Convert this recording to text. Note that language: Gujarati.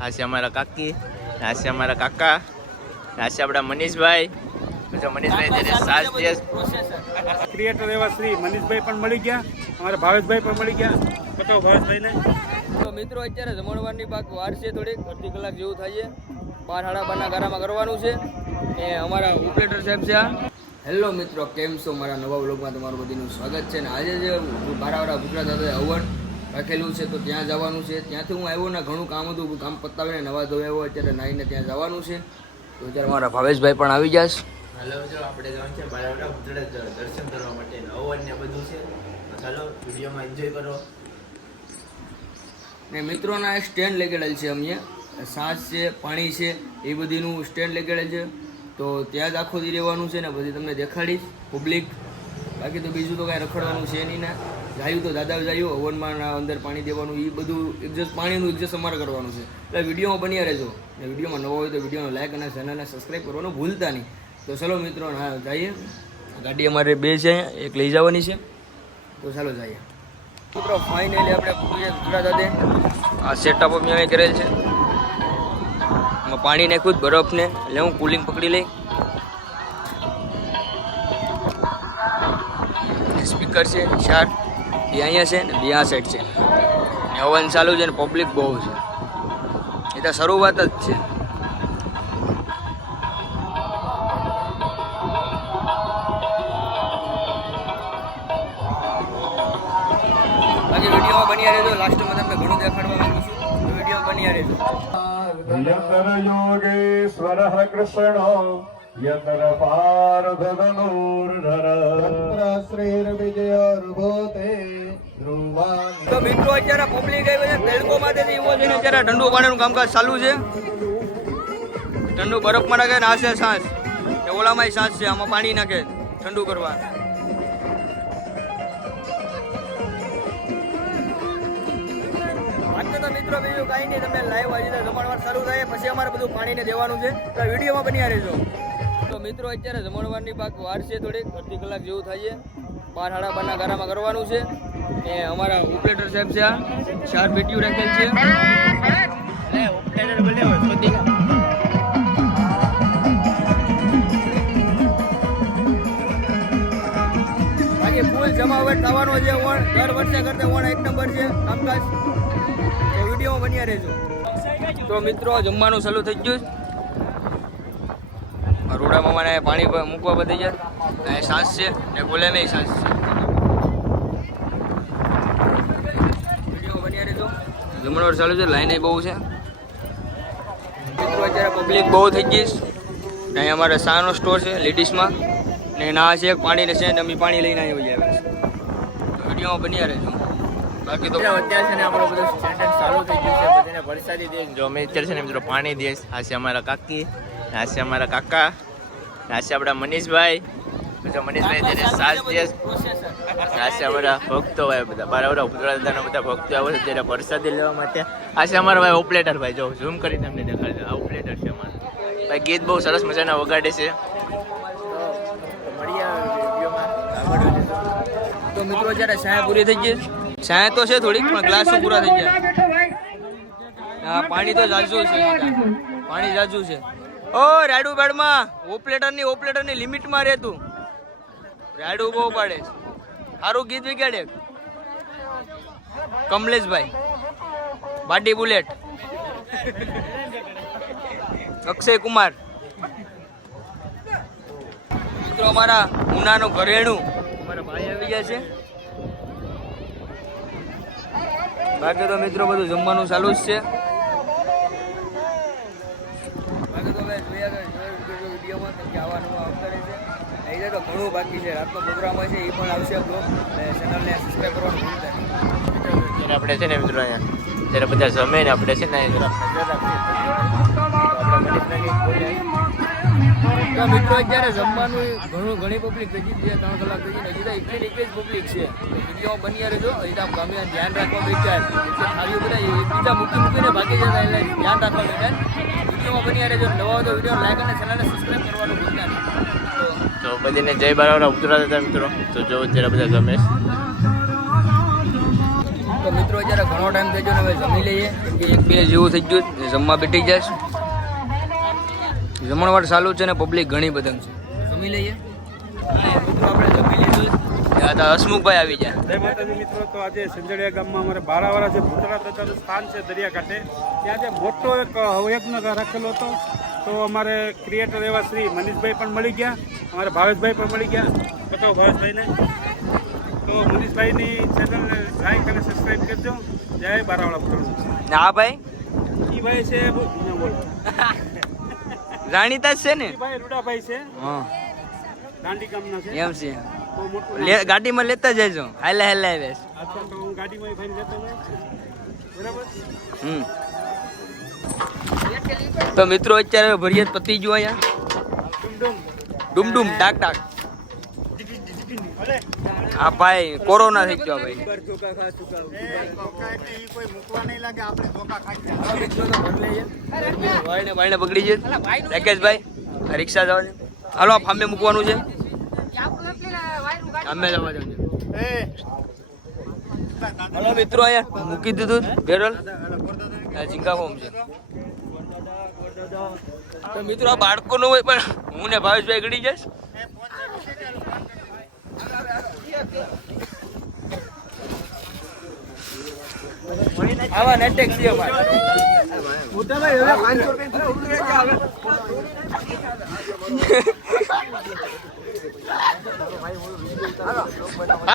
આ છે અમારા કાકી, આ છે અમારા કાકા, આ છે આપણા મનીષભાઈ. તો મનીષભાઈ તેને સાથ દે. ક્રિએટર એવા શ્રી મનીષભાઈ પણ મળી ગયા, અમારા ભાવેશભાઈ પણ મળી ગયા. બતાવો ભાવેશભાઈને. તો મિત્રો અત્યારે જમણવારની વાર છે, થોડીક અડધી કલાક જેવું થાય છે. 12:30 ગારામાં કરવાનું છે ને અમારા ઓપરેટર સાહેબ છે. હેલો મિત્રો, કેમ છો? મારા નવા વ્લોગમાં તમારું બધીનું સ્વાગત છે. ને આજે જે બારાવાડા ગુજરાત સાથે અવન રાખેલું છે તો ત્યાં જવાનું છે. ત્યાંથી હું આવ્યો ને ઘણું કામ હતું, કામ પતાવીને નવા ધોયા હોય અત્યારે નાહીને ત્યાં જવાનું છે. તો અત્યારે મારા ભાવેશભાઈ પણ આવી જશે. હાલો, જો આપણે જવાનું છે બારાવાડા ગુજરાત દર્શન કરવા માટે. અવન ને બધું છે, ચાલો વિડીયોમાં એન્જોય કરો. ને મિત્રોના સ્ટેન્ડ લગાડેલ છે, અમે સાસ છે, પાણી છે, એ બધીનું સ્ટેન્ડ લગાડેલ છે. તો ત્યાં જ આખો દી રહેવાનું છે ને પછી તમને દેખાડીશ પબ્લિક. બાકી તો બીજું તો કાંઈ રખડવાનું છે નહીં. ને જાયું તો દાદા જાયું ઓવનમાં અંદર પાણી દેવાનું, એ બધું એડજસ્ટ પાણીનું એડજસ્ટ અમારે કરવાનું છે. એટલે વિડીયોમાં બન્યા રહેજો. ને વિડીયોમાં નવો હોય તો વિડીયોનો લાઈક અને ચેનલને સબસ્ક્રાઈબ કરવાનું ભૂલતા નહીં. તો ચલો મિત્રો, હા જઈએ. ગાડી અમારે બે છે, એક લઈ જવાની છે. તો ચાલો જઈએ મિત્રો. ફાઇનલી આપણે ગુજરાત હતા. આ સેટઅપ અમે અહીં કરેલ છે. એમાં પાણી નાખ્યું બરફને, એટલે હું કુલિંગ પકડી લઈ. સ્પીકર છે 4, બે અહીંયા છે ને બે આ સાઈડ છે. ને અવન ચાલુ છે ને પબ્લિક બહુ છે. એ તો શરૂઆત જ છે. બાકી વિડીયોમાં બન્યા રહેજો. લાસ્ટમાં તમને ઘણું દેખાડવા માંગુ છું. વિડીયો બન્યા રહેજો. યતર યોગેશ્વરઃ કૃષ્ણો યતર પાર્ધનુર્ધર શ્રીર્વિજયોર્ભૂતે ધ્રુવાનિ. તો મિત્રો અત્યારે પબ્લિક આવી છે તેલકો માંથી એવો છે ને અત્યારે ઠંડુ પાણીનું કામકાજ ચાલુ છે. ઠંડુ બરફમાં નાખે ને આશે સાસ, એ ઓલામાં સાસ છે, આમાં પાણી નાખે ઠંડુ કરવા. તો મિત્રો બીજું કાંઈ નહીં, તમને લાઈવ આજે જમણવાર શરૂ થાય પછી અમારે બધું પાણીને દેવાનું છે. તો વિડીયોમાં બન્યા રહેજો. તો મિત્રો અત્યારે જમણવારની વાર છે, થોડીક અડધી કલાક જેવું થાય છે. 12:30 ગારામાં કરવાનું છે. ને અમારા ઓપરેટર સાહેબ છે, આ 4 બેટીઓ રાખેલ છે. બાકી ફૂલ જમાવટ થવાનો છે. દર વર્ષે કરતા એક નંબર છે કામકાજ. તો વિડીયોમાં બન્યા રહેજો. તો મિત્રો જમવાનું ચાલુ થઈ ગયું. રોડામાં મને પાણી મૂકવા બધી જાય. અહીં સાસ છે ને ગોલેમાં સાસ છે. વિડીયો બન્યા રહેજો. જમણવાર ચાલુ છે, લાઈન બહુ છે. મિત્રો અત્યારે પબ્લિક બહુ થઈ ગઈ. અહીં અમારે શાનો સ્ટોર છે લેડીઝમાં, ને ના છે પાણી છે ને અમે પાણી લઈને આવી જાય. વિડીયોમાં બન્યા રહેજો. બાકી તો અત્યારે છે ને આપણો બધું સ્ટેન્ડર્ડ ચાલુ થઈ ગયું છે. બધાને વરસાદી દે. જો અમે અત્યારે છે ને મિત્રો પાણી દઈશ. આ છે અમારા કાકી, આ છે અમારા કાકા, આ છે આપણા મનીષભાઈ. જો મનીષભાઈ તેને સાથ દે. આ છે અમારા ભક્તો ભાઈ, બધા બારાવાડા ગુજરાતના બધા ભક્તો આવે છે ત્યારે વરસાદી લેવા માટે. આ છે અમારા ભાઈ ઓપરેટર ભાઈ. જો ઝૂમ કરીને તમને દેખાડજો, આ ઓપરેટર છે અમારા ભાઈ. ગીત બહુ સરસ મજાના વગાડે છે. તો મિત્રો જ્યારે છાયા પૂરી થઈ ગઈ. છાયા તો છે થોડીક, પણ ગ્લાસો પૂરા થઈ ગયા. હા, પાણી તો જાજુ છે, પાણી જાજુ છે. ઓ રાડુ બેડમાં ઓપરેટરની લિમિટમાં રહે તું. રાડુ બહુ પાડે છે. સારું ગીત વિગાડે કમલેશભાઈ, બાડી બુલેટ, અક્ષય કુમાર. મિત્રો અમારા ઉનાનું ઘરેણું અમારા ભાઈ આવી ગયા છે. બાકી તો મિત્રો બધું જમવાનું ચાલુ જ છે. બાકી તો હવે વિડીયોમાં આવવાનું આવતા રહેશે. અહીં તો ઘણું બાકી છે. રાતનો પ્રોગ્રામ હોય છે, એ પણ આવશે. બ્લોગ ચેનલને સબસ્ક્રાઈબ કરવાનું ભૂલતા નહીં. આપણે છે ને મિત્રો અહીંયા જ્યારે બધા જમે ને આપણે છે ને તો મિત્રો અત્યારે જમવાનું ઘણી પબ્લિક થઈ ગઈ છે. 3 કલાક થઈ ગઈ. હજી તો એટલી પબ્લિક છે. વિડીયો બન્યા રહેજો. હજી તો ગમે ધ્યાન રાખવા બેઠા થાળીઓ બધા એકબીજા મૂકીને ભાગી જતા, એટલે ધ્યાન રાખવા બેઠા. વિડીયોમાં બન્યા રહેજો. નવા હોય તો વિડીયો લાઈક અને ચેનલને સબસ્ક્રાઈબ કરવાનું ભૂલતા નહીં. તો બધાને જય બારાવાડા ગુજરાત હતા મિત્રો. તો જો અત્યારે બધા ગમે. તો મિત્રો અત્યારે ઘણો ટાઈમ થઈ ગયો ને હવે જમી લઈએ કેમ કે 1-2 જેવું થઈ ગયું ને જમવા બેઠી જઈશ. જમણવાર ચાલુ છે ને પબ્લિક ઘણી બધી છે. જમી લઈએ. મિત્રો આપણે જમી લીધું. ત્યાં તો હસમુખભાઈ આવી ગયા. જય માતાજી મિત્રો. તો આજે સંજળિયા ગામમાં અમારે બારાવાળા જે ભૂતળા દાદાનું સ્થાન છે દરિયાકાંઠે, ત્યાં જે મોટો એક યજ્ઞ રાખેલો હતો. તો અમારે ક્રિએટર એવા શ્રી મનીષભાઈ પણ મળી ગયા, અમારે ભાવેશભાઈ પણ મળી ગયા. બતાવો ભાવેશભાઈને. તો મનીષભાઈની ચેનલને લાઈક અને સબસ્ક્રાઈબ કરજો. જય બારાવાળા ભૂતળા. ને આ ભાઈ ઈ ભાઈ છે બોલો જાણીતા જ છે ને. ઈ ભાઈ રૂડાભાઈ છે, હા દાંડી ગામના છે. એમ છે. બહુ મોટું ગાડીમાં લેતા જજો. હાલે આવે. અથવા તો હું ગાડીમાં ઈ ભાઈને લેતો જાઉં. બરાબર. તો મિત્રો અત્યારે ભરીએ પતી ગયું અહીંયા. ડુમ ટાક ટાક. આ ભાઈ કોરોના થઈ ગયો ભાઈ. ભાઈને પકડી છે રાકેશભાઈ. રિક્ષા જવા દે. હાલો આ ફાંબે મૂકવાનું છે. અમે જવા દે. હાલો મિત્રો અહીંયા મૂકી દીધું બેરલ. ઝીંગા ફોર્મ છે. તો મિત્રો આ બાળકો નો હોય પણ હું ને ભાવેશભાઈ ગળી જઈશ. આવા નેટેક છે અમારે.